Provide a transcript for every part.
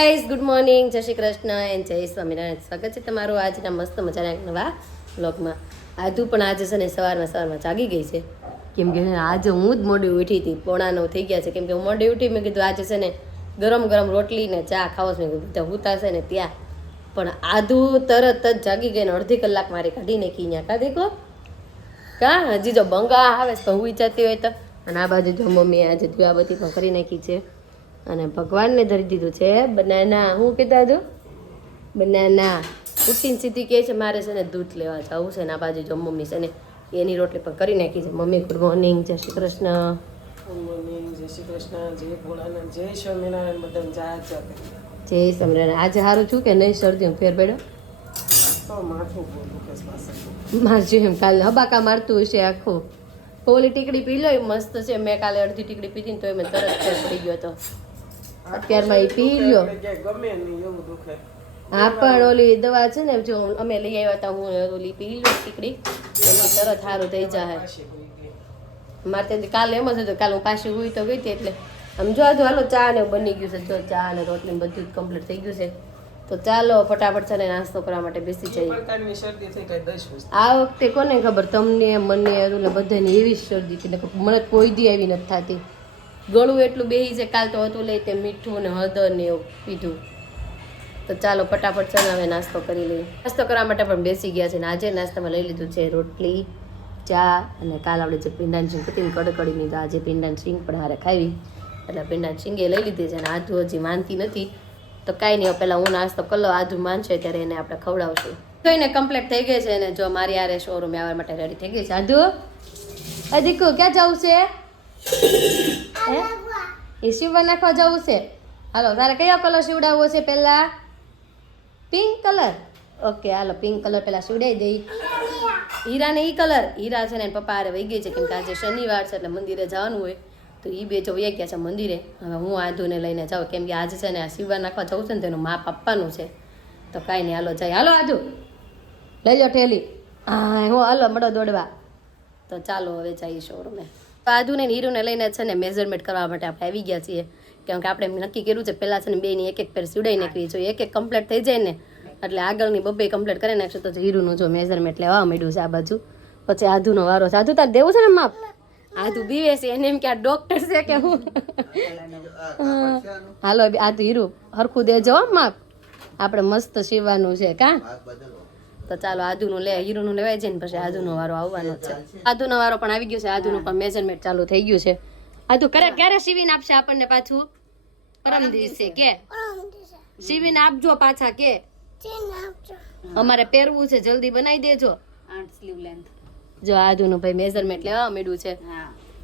Guys good morning જય Shri Krishna and જય સ્વામિનારાયણ. સ્વાગત છે તમારું આજના મસ્ત મજાના એક નવા બ્લોગમાં આધુ પણ આજે છે ને સવારમાં સવારમાં જાગી ગઈ છે. કેમ કે આજે હું જ મોડી ઉઠી હતી. પોણા નવ થઈ ગયા છે. કેમ કે હું મોડી ઉઠી મેં કીધું આજે છે ને ગરમ ગરમ રોટલી ને ચા ખાવો છે. મેં બધા હુતા છે ને ત્યાં. પણ આધુ તરત જ જાગી ગઈ ને અડધી કલાક મારી કાઢી નાખી અહીંયા કા દેખો. કા? હજી જો બંગા આવે તો હું વિચારતી હોય તો. અને આ બાજુ જો મમ્મીએ આજે દીવાબત્તી પણ કરી નાખી છે. અને ભગવાનને ધરી દીધું છે. બનાના હું કીધા હતું બનાના. ઉઠીને સીધી કહે છે મારે છે ને દૂધ લેવા જવું છે ને આ બાજુ જો મમ્મી છે ને એની રોટલી પણ કરી નાખી છે. મમ્મી ગુડ મોર્નિંગ જય શ્રી કૃષ્ણ. ગુડ મોર્નિંગ જય શ્રી કૃષ્ણ જય ભોળાનાથ જય સ્વામિનારાયણ બધા જાય જય સમરણ આજે સારું છું કે નહીં? શરદી ફેર બેડો મારજો એમ કાલે. હબાકા મારતું હશે આખું. ઓલી ટીકડી પી લો એ મસ્ત છે. મેં કાલે અડધી ટીકડી પીધી ને તો મેં તરત ફેર પડી ગયો હતો. અત્યારમાં એ પી લ્યો. ગમે એવું દુખે. હા પણ ઓલી દવા છે ને જો અમે લઈ આવ્યા હતા હું ઓલી પી લો ટીકડી. તરત સારું થઈ જાય મારે ત્યાં કાલે એમ જ હતું કાલે હું પાછી હોય તો ગઈ હતી એટલે. આમ જો આજુ હાલો ચા ને બની ગયું છે. જો ચા ને રોટલી બધું જ કમ્પ્લીટ થઈ ગયું છે. તો ચાલો ફટાફટ છે ને નાસ્તો કરવા માટે બેસી જઈએ. આ વખતે કોને ખબર તમને મને એટલે બધાને એવી જ શરદી મને કોઈ દી આવી નથી થતી. ગળું એટલું બેહી છે કાલ તો હતું લઈ તે મીઠું ને હળદર ને એવું પીધું. તો ચાલો ફટાફટ ચલાવે નાસ્તો કરી લઈએ. નાસ્તો કરવા માટે પણ બેસી ગયા છે ને આજે નાસ્તામાં લઈ લીધું છે રોટલી, ચા અને કાલ આપણે જે પિંડાની શીંગ હતી કડકડીની, તો આજે પિંડાની શીંગ પણ હારે ખાવી. એટલે પીંડાની શીંગે લઈ લીધી છે અને આધુ હજી માનતી નથી. તો કાંઈ નહીં પહેલાં હું નાસ્તો કલો લઉં માનશે ત્યારે એને આપણે ખવડાવશું. તો એને કમ્પ્લીટ થઈ ગઈ છે અને જો મારી આરે શોરૂમે આવવા માટે રેડી થઈ ગઈ છે. આધુ દીકુ, ક્યાં જવું છે? હે? એ સીવવા નાખવા જવું છે. હાલો, તારે કયો કલર સીવડાવવો છે પહેલા? Pink colour? ઓકે, હાલો, પિંક કલર પહેલાં સીવડાવી દઈ. હીરાને એ કલર? હીરા છે ને પપ્પા આરે વહી ગઈ છે કેમ કે આજે શનિવાર છે એટલે મંદિરે જવાનું હોય. તો એ બે જો વહી ગયા છે મંદિરે. હવે હું આધુને લઈને જાઉં. કેમ કે આજે છે ને આ સીવવા નાખવા જવું છે ને તેનું માપ આપવાનું છે. તો કાંઈ નહીં, હાલો જાય હાલો, આધુ. લઈ લો ઠેલી. હા હું હાલો મડો દોડવા. તો ચાલો, હવે જઈએ શોરૂમે આધુને ને હીરુને લઈને છે ને મેઝરમેન્ટ કરવા માટે આપણે આવી ગયા છીએ. કેમ કે આપણે નક્કી કર્યું છે પહેલાં છે ને બેની એક એક પેર સીવડાઈ નાખવી જોઈએ એક એક કમ્પ્લીટ થઈ જાય ને એટલે આગળની બબ્બે કમ્પ્લીટ કરી નાખશું તો હીરુનું જો મેઝરમેન્ટ લેવા માંડ્યું છે આ બાજુ. પછી આધુનો વારો છે. આધુ તાર દેવું છે ને માપ આધુ બીવે છે એને એમ કે આ ડોક્ટર છે કે હું? હાલો આધુ હીરુ હરખું દેજો હો માપ આપણે મસ્ત સીવવાનું છે કા? તો ચાલો આદુનું લે હીરોનું લેવાય છે ને પછી આદુનો વારો આવવાનો છે. આદુનો વારો પણ આવી ગયો છે આદુનું પણ મેજરમેન્ટ ચાલુ થઈ ગયું છે. આદુ કરે ક્યારે સીવીને આપશે આપણને પાછું? પરમ દિવસે કે? સીવીને આપજો પાછા કે? અમારે પહેરવું છે જલ્દી બનાવી દેજો. સ્લીવ લેન્થ જો આદુનું ભાઈ મેજરમેન્ટ લેવા મેડું છે.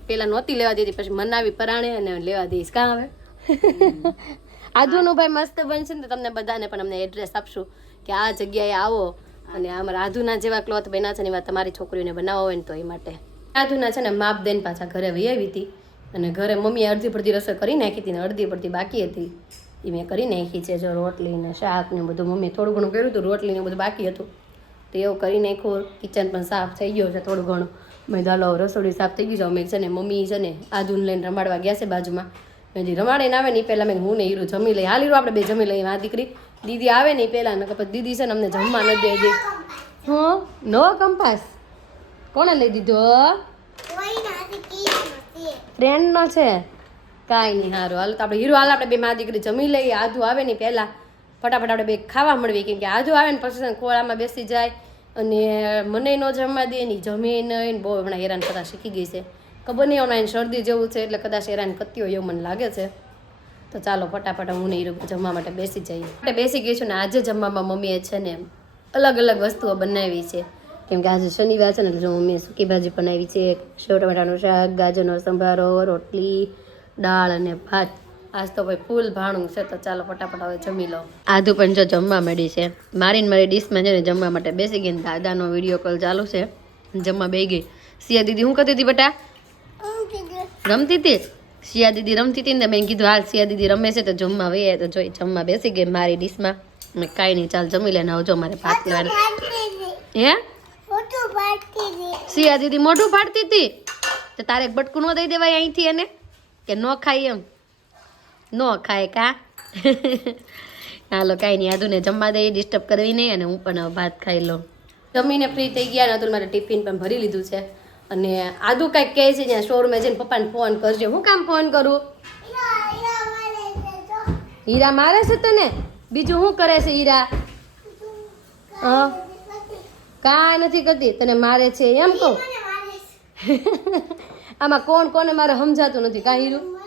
પેલા નહોતી લેવા દીધી પછી મનાવી પરાણે અને લેવા દઈશ. કાં હવે? આદુનું ભાઈ મસ્ત બનશે ને તો તમને બધાને પણ અમને એડ્રેસ આપશું કે આ જગ્યાએ આવો. અને અમારા આધુના જેવા ક્લોથ બન્યા છે ને એવા તમારી છોકરીઓને બનાવો હોય ને તો એ માટે. આધુના છે ને માપ દઈને પાછા ઘરે વહી આવી હતી અને ઘરે મમ્મીએ અડધી પડધી રસોઈ કરી નાખી હતી ને અડધી પડધી બાકી હતી. એ મેં કરી નાખી છે જો રોટલી ને શાક ને બધું. મમ્મી થોડું ઘણું કર્યું હતું, રોટલી ને બધું બાકી હતું. તો એવું કરી નાખ્યું. કિચન પણ સાફ થઈ ગયો છે થોડું ઘણું. મેં દાલો રસોડી સાફ થઈ ગયું છે. અમે છે ને મમ્મી છે ને આદુને લઈને રમાડવા ગયા છે બાજુમાં. મેં હજી રમાડીને આવે ને એ પહેલાં મેં હું ને હીરું જમી લઈ હાલ હીરું આપણે બે જમી લઈએ આ દીકરી દીદી આવે ને પહેલાં, નકર પછી દીદી છે ને અમને જમવા નથી દે દે. હં નવો કંપાસ. કોણે લઈ દીધો? ફ્રેન્ડનો છે. કાંઈ નહીં સારું હાલ તો આપણે હીરો, હાલ આપણે બે મા દીકરી જમી લઈએ. આજુ આવે ને પહેલાં. ફટાફટ આપણે બે ખાવા મળવી કેમ કે આધુ આવે ને પછી ખોળામાં બેસી જાય. અને મને ન જમવા દે, ને જમે નહીં બહુ હમણાં હેરાન કરતાં શીખી ગઈ છે. ખબર નહીં હમણાં એને શરદી જેવું છે, એટલે કદાચ હેરાન કરતી હોય એવું મને લાગે છે. તો ચાલો ફટાફટ હું ને હીરો જમવા માટે બેસી જઈએ. આપણે બેસી ગઈ છું ને આજે જમવામાં મમ્મીએ છે ને અલગ અલગ વસ્તુઓ બનાવી છે. કેમ કે આજે શનિવાર છે ને એટલે જો મમ્મીએ સૂકી ભાજી બનાવી છે સેવ ટમેટાનું શાક ગાજરનો સંભારો રોટલી દાળ અને ભાત. આજ તો ભાઈ ફૂલ ભાણું છે તો ચાલો ફટાફટ હવે જમી લો. આધુ પણ જો જમવા મળી છે. મારીને મારી ડીશમાં છે ને જમવા માટે બેસી ગઈ ને દાદાનો વીડિયો કોલ ચાલુ છે. જમવા બે ગઈ. સિયા દીદી શું કરતી હતી બેટા? રમતી હતી? સિયા દીદી રમતી હતી ને મેં કીધું હાલ સિયા દીદી રમે છે તો જમવા વહી તો જોઈ જમવા બેસી ગઈ મારી ડીશમાં. મેં કાંઈ નહીં ચાલ જમી લેને આવજો મારે ભાત લેવાના હે? સિયા દીદી મોઢું ફાડતી હતી? તો તારે એક બટકું ન દઈ દેવાય અહીંથી એને? કે ન ખાય એમ? ન ખાય કા? હાલો કાંઈ નહીં આદુને જમવા દઈએ ડિસ્ટર્બ કરવી નહીં અને હું પણ ભાત ખાઈ લઉં. જમીને ફ્રી થઈ ગયા ને અતુલ મારે ટિફિન પણ ભરી લીધું છે. અને આદુ કાંઈક કહે છે ત્યાં શોરૂમે જઈને પપ્પાને ફોન કરજે. હું કામ ફોન કરું? હીરા મારે છે તને? બીજું શું કરે છે હીરા? હા. કાંઈ નથી કરતી. તને મારે છે એમ કહું. આમાં કોણ કોને મારે સમજાતું નથી. કાંઈ હીરું?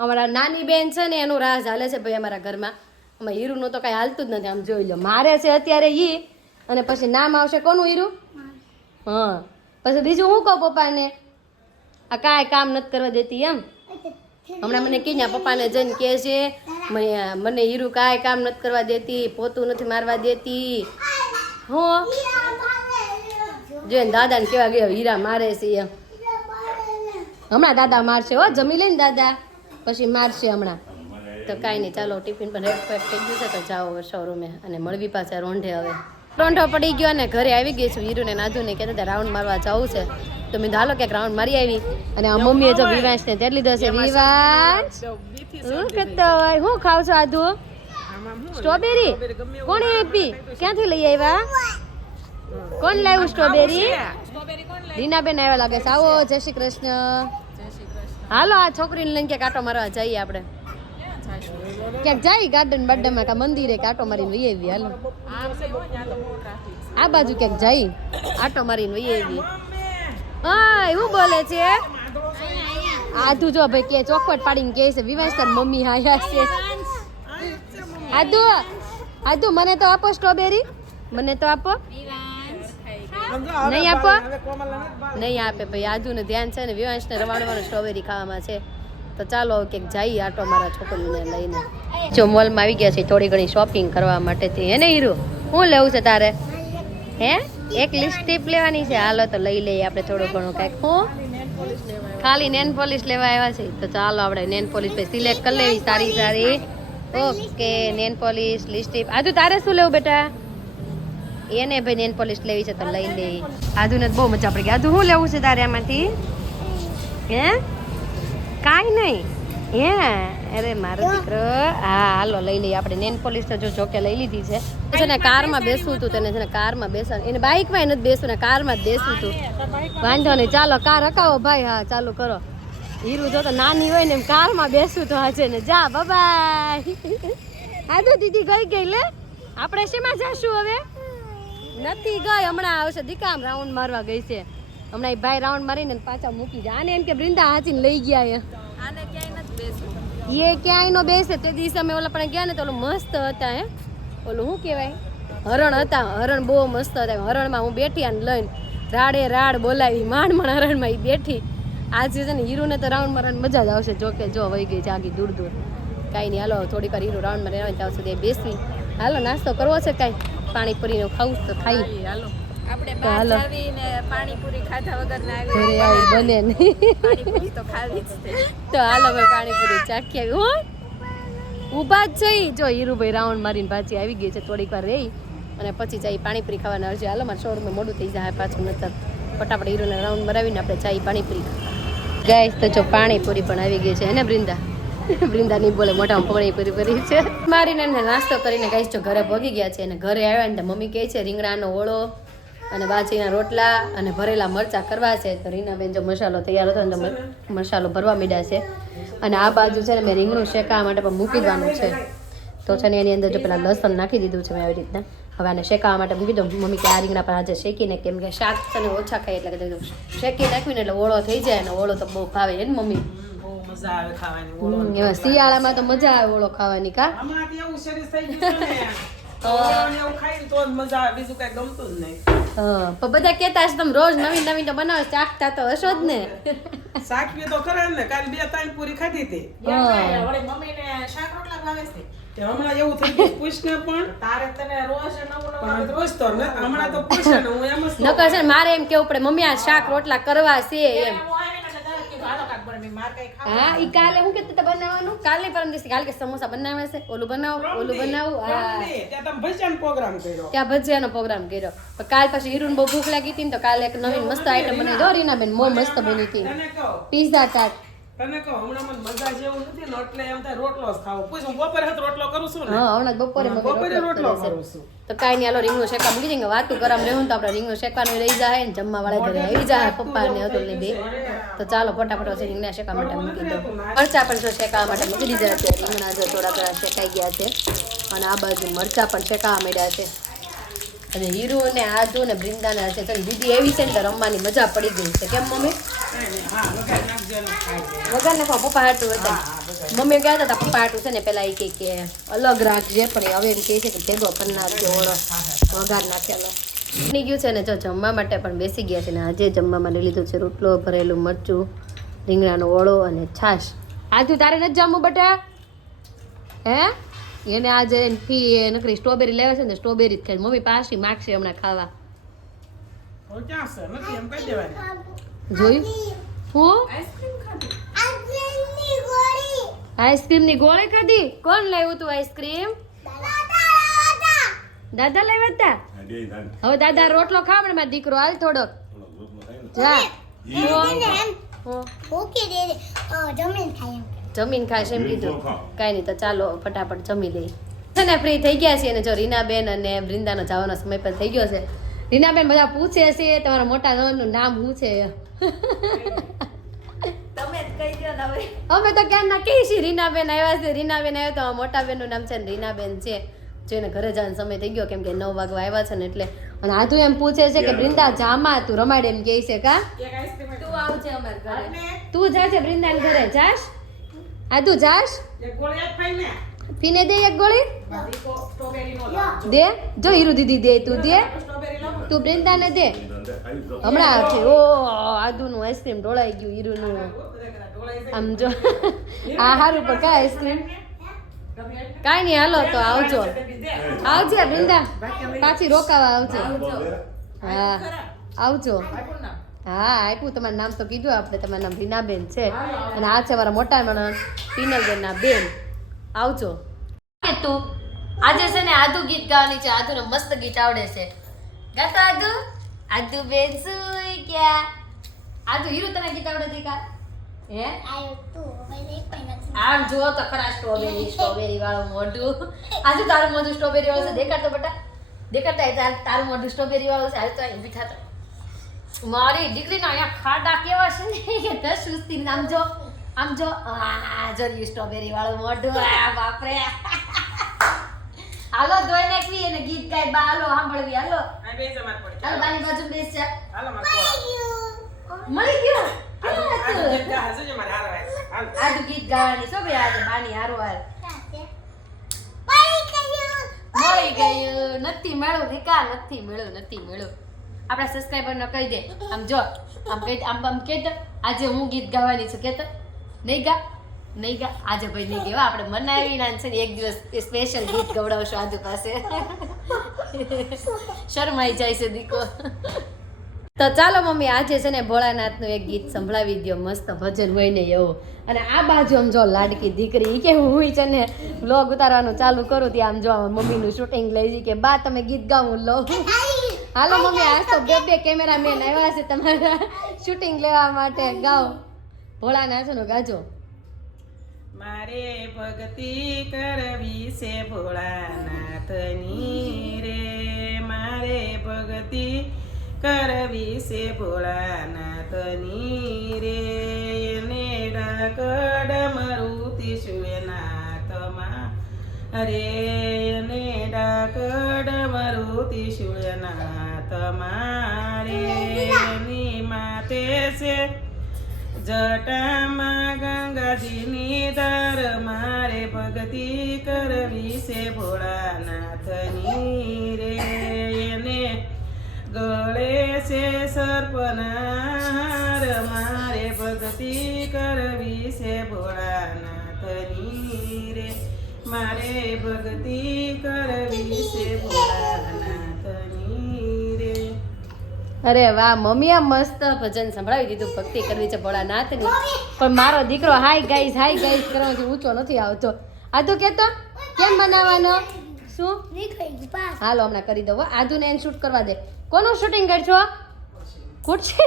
અમારા નાની બેન છે ને એનું રાહ ચાલે છે ભાઈ અમારા ઘરમાં. આમાં હીરુનું તો કાંઈ હાલતું જ નથી. આમ જોઈ લો. મારે છે અત્યારે ઈ. અને પછી નામ આવશે કોનું હીરું? હા. પછી બીજું હું કહું પપ્પાને? આ કાંઈ કામ નથી કરવા દેતી એમ. હમણાં મને કીધા પપ્પાને જઈને કહે છે મને હીરું કાંઈ કામ નથી કરવા દેતી પોતું નથી મારવા દેતી. હું? જોઈને દાદાને કેવા ગયો હીરા મારે છે એમ. હમણાં દાદા મારશે હો જમી લઈને દાદા. પછી મારશે હમણાં. તો કાંઈ નહીં ચાલો ટિફિન પણ રેડ પેક થઈ ગયું છે તો જાઓ શોરૂમે અને મળવી પાછા રોંઢે હવે. રોંઢો પડી ગયો અને ઘરે આવી ગઈ છું. હીરુને નાજુને કહેતા હતા, રાઉન્ડ મારવા જવું છે. તો મેં હાલો, ક્યાંક રાઉન્ડ મારી આવી. અને આ મમ્મીએ જો વિવાંશને તેડ લીધો છે. વિવાંશ? શું કરતો હોય? હું ખાવ છો આધુ? સ્ટ્રોબેરી? કોણે આપી ક્યાંથી લઈ આવ્યા? કોણ લાવ્યું સ્ટ્રોબેરી? રીનાબેન આવ્યા લાગે છે. આવો, જય શ્રી કૃષ્ણ. હાલો, આ છોકરીને લઈને આટો મારવા જઈએ આપણે. ક્યાંક જાય ગાર્ડન બાર્ડનમાં કા મંદિરે કે આટો મારીને વહી આવી હાલો. આ બાજુ ક્યાંક જાય, આટો મારીને વહી આવી હા એવું બોલે છે? આધુ જો ભાઈ કે ચોખવટ પાડીને કહે છે વિવાસ તાર મમ્મી આયા છે. આધુ આધુ મને તો આપો સ્ટ્રોબેરી મને તો આપો? નહીં આપો? નહીં આપે ભાઈ આદુને ધ્યાન છે ને વિવાંશને રવાડવાનું સ્ટ્રોબેરી ખાવામાં છે. તો ચાલો ક્યાંક જઈએ આટો મારા છોકરીને લઈને. જો મોલમાં આવી ગયા છે, થોડી ઘણી શોપિંગ કરવા માટે થી હે ને હીરો? શું લેવું છે તારે? હે? એક લિપસ્ટિક લેવાની છે. હાલો તો લઈ લઈએ આપણે થોડું ઘણું કાંઈક. હું? ખાલી નેન પોલિશ લેવા આવ્યા છે. તો ચાલો આપણે નેન પોલિશ સિલેક્ટ કરી લેવી સારી સારી. ઓકે નેન પોલિશ લિપસ્ટિક આજુ તારે શું લેવું બેટા? એને ભાઈ નેન પોલિશ લેવી છે તો લઈ લે. આધુને બહુ મજા પડી ગઈ. આધુ શું લેવું છે તારે આમાંથી? હે? કાંઈ નહીં. હે? અરે મારો દીકરો હા હાલો લઈ લઈએ આપણે. નેન પોલીસ તો જો જોકે લઈ લીધી છે. છે ને કારમાં બેસવું હતું તેને છે ને કારમાં બેસવાનું એને બાઇકમાં નથી બેસવું ને કારમાં જ બેસવું હતું. વાંધો નહીં ચાલો કાર રકાવો ભાઈ. હા ચાલુ કરો. હીરું જો તો નાની હોય ને એમ કારમાં બેસવું તો આજે ને. જા બબાય હા તો દીદી ગઈ ગઈ લે. આપણે શેમાં જશું હવે? નથી ગઈ હમણાં આવશે. દીકામ રાઉન્ડ મારવા ગઈ છે. હમણાં એ ભાઈ રાઉન્ડ મારીને પાછા મૂકી જાય. આને એમ કે વૃંદા હાચીને લઈ ગયા એ એ ક્યાંય નો બેસે. તે દિવસે અમે ઓલા પણ ગયા ને તો ઓલું મસ્ત હતા હે. ઓલું શું કહેવાય? હરણ હતા. હરણ બહુ મસ્ત હતા. હરણમાં હું બેઠી અને લઈને રાડે રાડ બોલાવી. માંડ માંડ હરણમાં એ બેઠી. આજે છે ને હીરુને તો રાઉન્ડ મારવાની મજા જ આવશે. જો કે જો વહી ગઈ જાગી દૂર દૂર. કાંઈ નહીં. હાલો થોડીક વાર હીરો રાઉન્ડ મારે ત્યાં સુધી બેસવી હાલો નાસ્તો કરવો છે કાંઈ? પાણીપુરીનું ખાવું તો ખાઈ. આપણે બહાર. આવીને પાણીપુરી ખાધા વગર ના આવી આવું બને નહીં. પાણીપુરી તો ખાવી જ છે. તો હાલો ભાઈ પાણીપુરી ચાખી આવી હો. ઊભા જ છે જો હીરુભાઈ રાઉન્ડ મારીને ભાજી આવી ગઈ છે થોડીક વાર રહી. અને પછી જાય પાણીપુરી ખાવાના અરજી હાલો મારે શોરૂમે મોડું થઈ જાય પાછું નતર ફટાફટ હીરોને રાઉન્ડ મરાવીને આપણે ચાઈ પાણીપુરી ગાઈસ તો જો પાણીપુરી પણ આવી ગઈ છે હે ને બૃંદા બૃંદા નહીં બોલે મોઢામાં પાણીપુરી ભરી છે. મારીને એમને નાસ્તો કરીને ગાઈસ જો ઘરે ભોગી ગયા છે અને ઘરે આવ્યા ને મમ્મી કહે છે રીંગણાનો ઓળો અને બાજીના રોટલા અને ભરેલા મરચા કરવા છે. તો રીનાબેન જો મસાલો તૈયાર હતો ને તો મસાલો. ભરવા માંડ્યા છે. અને આ બાજુ છે ને મેં રીંગણું શેકાવા માટે પણ મૂકી દેવાનું છે. તો છે ને એની અંદર જો પેલા લસણ નાખી દીધું છે મેં આવી રીતના. હવે આને શેકાવા માટે મૂકી દઉં. મમ્મી કે આ રીંગણા પર આજે શેકીને કેમ કે શાક છે ને ઓછા ખાય એટલે શેકી નાખ્યું એટલે ઓળો થઈ જાય અને ઓળો તો બહુ ભાવે ને મમ્મી. શિયાળામાં તો મજા આવે ઓળો ખાવાની કા. આમાં એવું શરીર થઈ ગયું છે ને ઓળો ને એવું ખાઈને તો મજા આવે. બીજું કઈ ગમતું જ નહીં. પણ બધા કહેતા હશે તમે રોજ નવીન નવીન તો બનાવો ચાખતા તો હશો જ ને. શાકવી તો ખરા ને. કાલે બે ત્રણ પૂરી ખાધી હતી. મમ્મીને શાક રોટલા ભાવે છે. હમણાં એવું થઈ ગયું. પૂછને પણ. તારે તને રોજ નવું નવું પણ ને હમણાં તો પૂછે ને. હું એમ નકર છે મારે એમ કેવું પડે મમ્મી આ શાક રોટલા કરવા છે એમ હા ઈ કાલે હું કેતા બનાવવાનું? કાલે પરમ દિવસે કાલે કે સમોસા બનાવે છે? ઓલું બનાવો ઓલું બનાવો? ત્યાં ભજીયાનો પ્રોગ્રામ કર્યો. પણ કાલ પછી હીરુને બહુ ભૂખ લાગી હતી ને તો કાલે એક નવીન મસ્ત આઈટમ બની દો રીનાબેન બહુ મસ્ત બની હતી. પીઝા ટાટ તને કહું હમણાં મને મજા જેવું નથી ને એટલે એમ થાય રોટલો જ ખાવો. પૂછ હું બપોરે હાથ રોટલો કરું છું ને? હા હમણાં બપોરે બપોરે રોટલો કરે છે. કરું છું. તો કાંઈ નહીં હાલો રીંગણું શેકા મૂકી વાતું કરામ રહેવું તો આપણે રીંગણું શેકવાનું રહી જાય ને જમવા વાળા ઘરે આવી જાય પપ્પા ને અતુલ બે. તો ચાલો ફટાફટ પછી રીંગણા શેકા માટે મૂકી દો મરચા પણ જો શેકાવા માટે મૂકી દીધા છે રીંગણા જો થોડા થોડા શેકાઈ ગયા છે. અને આ બાજુ મરચા પણ શેકાવા માંડ્યા છે. અને હીરુ ને આદુ ને બૃંદાના છે તો દીદી એવી છે ને તો રમવાની મજા પડી ગઈ છે. કેમ મમ્મી? વગર નાખવા પપ્પા હાટું હતા મમ્મી કહેતા હતા, પપ્પા હાટું છે ને, પેલા એ કહે કે અલગ પણ હવે એમ કહે છે કે ઓળો. વઘાર નાખેલો. ગયું છે ને, જો જમવા માટે પણ બેસી ગયા છે ને, આજે જમવામાં લઈ લીધું છે રોટલો, ભરેલું મરચું, રીંગણાનો ઓળો અને છાશ. આજુ તારે નથી જમવું બટા? હે? એને આજે ફી નકરી સ્ટ્રોબેરી લેવા છે ને સ્ટ્રોબેરી જ ખાય મમ્મી પાછી માગશે હમણાં ખાવા. છે જોયું હું? આઈસ્ક્રીમની ગોળી. ખાધી? કોણ લાવ્યું તું આઈસ્ક્રીમ? દાદા લાવ્યા હતા હવે દાદા રોટલો ખાવ ને મારો દીકરો હાલ થોડોક. જા. જમીન ખાશ એમ કીધું. કાંઈ નહીં તો ચાલો ફટાફટ જમી લઈ છે ને ફ્રી થઈ ગયા છીએ અને જો રીનાબેન અને વૃંદાનો જવાનો સમય પણ થઈ ગયો છે. રીનાબેન બધા પૂછે છે તમારા મોટા નવરનું નામ શું છે? કહી અમે તો ક્યાં ના કહીએ છીએ રીનાબેન આવ્યા છે રીનાબેન આવ્યા તો અમારા મોટા બેનનું નામ છે ને રીનાબેન છે. જોઈને ઘરે જવાનો સમય થઈ ગયો કેમ કે નવ વાગવા આવ્યા છે ને એટલે. અને આધુ એમ પૂછે છે કે બ્રિંદા જામા તું રમાડે એમ કહે છે કા? તું આવજે અમાર ઘરે. તું જા છે બ્રિંદા ઘરે જાશ? આધુ જાશ? એક ગોળી આપ ખાઈ ને પીને દે એક ગોળી? દે? જો હીરુ દીદી દે તું દે. તું વૃંદાને દે. હમણાં આવશે ઓ, આદુનું આઈસ્ક્રીમ ઢોળાઈ ગયું હીરુનું. આમ જો. આ હારું પણ કા આઈસ્ક્રીમ કાંઈ નહીં, હાલો તો આવજો. આવજે વૃંદા પાછી રોકાવા આવજો. હા આવજો. હા, આપ્યું તમારું નામ તો કીધું આપણે, તમારું નામ રીનાબેન છે. અને આ છે મારા મોટા નણંદ પીનલબેનના બેન. આવજો. તું? આજે છે ને આદુ ગીત ગાવાની છે. આદુને મસ્ત ગીત આવડે છે. ગાતો આદુ? આદુ બેન સુઈ ગયા. આદુ હીરો તને ગીત આવડે છે કા? હે? આમ જો તો ખરા સ્ટ્રોબેરી સ્ટ્રોબેરી વાળું મોઢું. આજુ તારું મોઢું સ્ટ્રોબેરી વાળું છે. દેખાડતો બટા. દેખાડતા તારું મોઢું સ્ટ્રોબેરી વાળું છે. આજે તો અહીં બીઠા મારી દીકરીના અહીંયા ખાડા કેવા છે ને? કે દસ સુસ્તી આમ જો આમ જો, આ જરી સ્ટ્રોબેરી વાળું મોઢું. આ બાપરે. હાલો ધોઈ નાખવી અને ગીત ગાય બા હાલો સાંભળવી હાલો. બે પડી. હાલો બાની બાજુ બેસ. જા હાલો. મળી ગયો? હારો. આજુ ગીત ગાવાની છો ભાઈ આજે બાની હારો હાલ મળી ગયું નથી મળ્યું રીકા નથી મળ્યું નથી મળ્યું. આપણા સબસ્ક્રાઈબર ને કહી દે આમ જો આમ કહી આમ આમ કહેતા આજે હું ગીત ગાવાની છું કેતો? નહીં ગા? નહીં ગા આજે ભાઈ નહીં ગયો. આપણે મનાવી ના છે એક દિવસ સ્પેશિયલ ગીત ગવડાવશો આજુ પાસે. શરમાઈ જાય છે દીકો. તો ચાલો મમ્મી, આજે છે ને ભોળાનાથનું એક ગીત સંભળાવી દો મસ્ત ભજન હોય ને એવું. અને આ બાજુ આમ જો લાડકી દીકરી કે હું છે ને વ્લોગ ઉતારવાનું ચાલુ કરું ત્યાં આમ જો મમ્મીનું શૂટિંગ લઈ જઈ કે, બા, તમે ગીત ગાવું લો. હાલો મમ્મી આજ તો બે બે કેમેરામેન આવ્યા છે તમારા શૂટિંગ લેવા માટે. ગાઓ. ભોળાનાથનું ગાજો. મારે ભક્તિ કરવી છે ભોળાનાથની રે. મારે ભક્તિ કરવી છે ભોળાનાથની રે. એને ડાકડ મરુતિ શુળનાથમાં અરે એને ડાકડ મરુતિ શુળનાથમાં રે. એની માતે છે જટામાં ગંગાજીની દર મારે ભક્તિ કરવી છે ભોળાનાથની રે. એને ગળે છે સર્પનાર, મારે ભક્તિ કરવી છે ભોળાનાથની રે. મારે ભક્તિ કરવી છે ભોળાનાથ અરે વાહ મમ્મી આ મસ્ત ભજન સંભળાવી દીધું. ભક્તિ કરવી છે ભોળાનાથની. પણ મારો દીકરો હાય ગાઈસ હાય ગાઈસ કરવાથી ઊંચો નથી આવતો. આદુ કેતો કેમ બનાવવાનો? શું? હાલો હમણાં કરી દઉં હો. આદુને એને શૂટ કરવા દે. કોનું શૂટિંગ કરશો? ખુરશી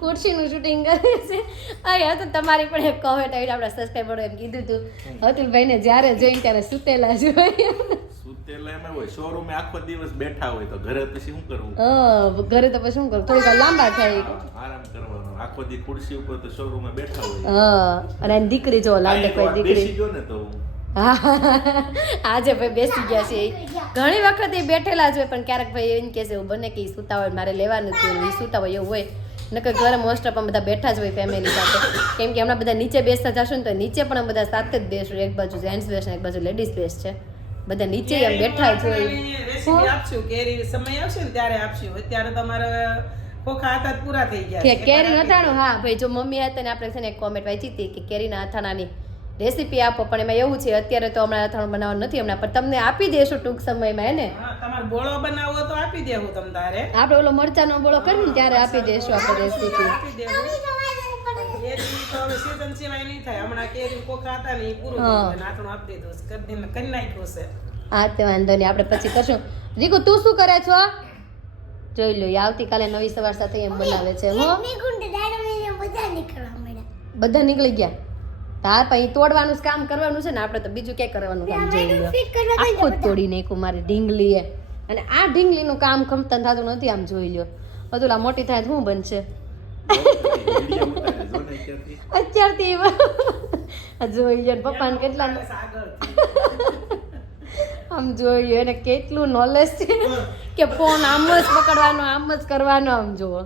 ખુરશીનું શૂટિંગ કરે છે. અહીં હતું તમારી પણ એક કોમેન્ટ આવી આપણા સબસ્ક્રાઈબરો એમ કીધું હતું અતુલભાઈને જ્યારે જોઈને ત્યારે સૂતેલા જોઈએ હોય શોરૂમે આખો દિવસ બેઠા હોય તો ઘરે પછી શું કરવું? ઘરે તો પછી શું કરું? થોડીક લાંબા થાય. આરામ કરવાનો. આખો દી ખુરશી ઉપર તો શોરૂમે બેઠા હોય. હા અને દીકરી જો લાગે કોઈ દીકરી. બેસી ગયો ને તો. આજે ભાઈ બેસી ગયા છે. ઘણી વખત એ બેઠેલા જ હોય પણ ક્યારેક ભાઈ એમ કે છે એવું બને કે એ સૂતા હોય મારે લેવાનું હતું એ સૂતા હોય એવું હોય. નકર ઘરે મોસ્ટ ઓફ બધા બેઠા જ હોય ફેમિલી સાથે. કેમ કે હમણાં બધા નીચે બેસતા જશું ને તો નીચે પણ બધા સાથે જ બેસું એક બાજુ જેન્ટ્સ બેસ ને એક બાજુ લેડીઝ બેસ છે બધા નીચે એમ બેઠા જ રેસીપી આપશું. કેરી સમય આવશે ને ત્યારે આપશું. અત્યારે તમારે ખોખા હાથ પૂરા થઈ ગયા કે કેરી અથાણું હા ભાઈ જો મમ્મી હતા ને આપણે છે ને એક કોમેન્ટ વાંચી હતી કે કેરીના અથાણાની રેસીપી આપો. પણ એમાં એવું છે અત્યારે તો હમણાં અથાણું બનાવવાનું નથી હમણાં પણ તમને આપી દેશું ટૂંક સમયમાં હે ને? હા તમારે બોળો બનાવવો તો આપી દેવું તમ તારે. આપણે ઓલો મરચાનો બોળો કરીને ત્યારે આપી દઈશું આપણે રેસીપી આપી દેવું. કેરી તો હવે season સિવાય નહીં થાય. હમણાં કેરી ખોખા હતા ને એ પૂરું થઈ ગયું નાથણું આપી દીધું. છે. કરી દીધું, કરી નાખ્યું છે. હા તે વાંધો નહીં. આપણે પછી કરશું. રીકુ તું શું કરે છો? જોઈ લો એ આવતીકાલે નવી સવાર સાથે એમ બનાવે છે હો. બધા નીકળી ગયા? તાર પછી તોડવાનું જ કામ કરવાનું છે ને આપણે તો બીજું ક્યાંય કરવાનું કામ જોઈ લો આખું જ તોડી નાખ્યું મારી ઢીંગલીએ. અને આ ઢીંગલીનું કામ ખમતન થતું નથી આમ જોઈ લો બધું મોટી થાય શું બનશે? અત્યારથી. જોઈ લો ને પપ્પાને કેટલા આમ જોઈએ એને કેટલું નોલેજ છે કે ફોન આમ જ પકડવાનો આમ જ કરવાનો આમ જુઓ.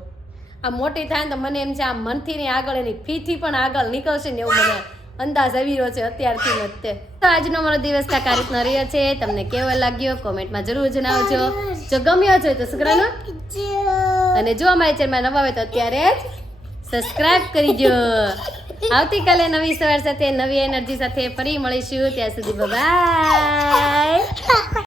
આ મોટી થાય ને તો મને એમ છે આ મનથી ને આગળ એની ફીથી પણ આગળ નીકળશે ને એવું મને અંદાજ આવી રહ્યો છે અત્યારથી જ તે તો આજનો મારો દિવસ આ રીતનો રહ્યો છે. તમને કેવો લાગ્યો કોમેન્ટમાં જરૂર જણાવજો. જો ગમ્યો છે તો શુક્રનો અને જો અમારી ચેનલમાં નવા હોય તો અત્યારે જ સબસ્ક્રાઇબ કરી દો આવતીકાલે નવી સવાર સાથે, નવી એનર્જી સાથે ફરી મળીશું. ત્યાં સુધી બાય